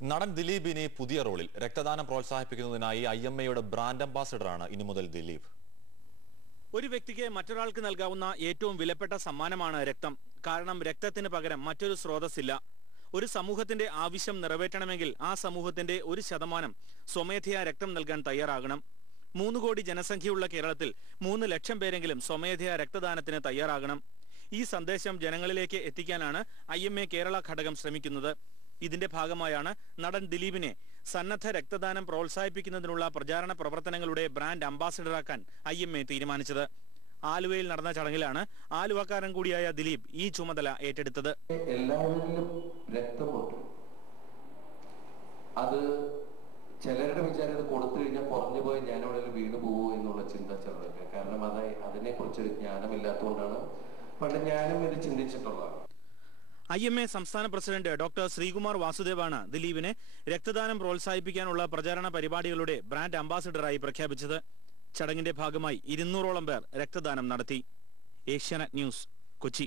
നടൻ ദിലീപിനെ പുതിയ റോളിൽ രക്തദാനം പ്രോത്സാഹിപ്പിക്കുന്നതിനായി IMAയുടെ ബ്രാൻഡ് അംബാസിഡറാണ് ഇനി മുതൽ ദിലീപ്. ഒരു വ്യക്തിക്ക് മറ്റൊരാൾക്ക് നൽകാവുന്ന ഏറ്റവും വിലപ്പെട്ട സമ്മാനമാണ് രക്തം. കാരണം രക്തത്തിന് പകരം മറ്റൊരു സ്രോതസ്സില്ല. ഒരു സമൂഹത്തിന്റെ ആവശ്യം നിറവേറ്റണമെങ്കിൽ ആ സമൂഹത്തിന്റെ 1% സ്വമേധയാ രക്തം നൽകാൻ തയ്യാറാകണം. 3 കോടി ജനസംഖ്യയുള്ള കേരളത്തിൽ 3 ലക്ഷം പേരെങ്കിലും സ്വമേധയാ രക്തദാനത്തിന് തയ്യാറാകണം. ഈ സന്ദേശം ജനങ്ങളിലേക്ക് എത്തിക്കാനാണ് IMA കേരള ഘടകം ശ്രമിക്കുന്നത്. ഇതിന്റെ ഭാഗമായാണ് നടൻ ദിലീപിനെ സന്നദ്ധ രക്തദാനം പ്രോത്സാഹിപ്പിക്കുന്നതിനുള്ള പ്രചാരണ പ്രവർത്തനങ്ങളുടെ ബ്രാൻഡ് അംബാസിഡറാക്കാൻ IMA തീരുമാനിച്ചത്. ആലുവയിൽ നടന്ന ചടങ്ങിലാണ് ആലുവക്കാരൻ കൂടിയായ ദിലീപ് ഈ ചുമതല ഏറ്റെടുത്തത്. എല്ലാവരിലും രക്തമുണ്ട്. അത് ചിലരുടെ വിചാരം കൊടുത്തു കഴിഞ്ഞാൽ കുറഞ്ഞു പോയി ഞാൻ എവിടെയെങ്കിലും വീണു പോവോ എന്നുള്ള ചിന്ത ചിലർക്ക്. കാരണം അതിനെ കുറിച്ചൊരു ജ്ഞാനമില്ലാത്തതുകൊണ്ടാണ് പണ്ട് ഞാനും ഇത് ചിന്തിച്ചിട്ടുള്ളത്. IMA സംസ്ഥാന പ്രസിഡന്റ് ഡോക്ടർ ശ്രീകുമാർ വാസുദേവാണ് ദിലീപിനെ രക്തദാനം പ്രോത്സാഹിപ്പിക്കാനുള്ള പ്രചാരണ പരിപാടികളുടെ ബ്രാൻഡ് അംബാസിഡറായി പ്രഖ്യാപിച്ചത്. ചടങ്ങിന്റെ ഭാഗമായി 200ഓളം പേർ രക്തദാനം നടത്തി. ഏഷ്യാനെറ്റ് ന്യൂസ്, കൊച്ചി.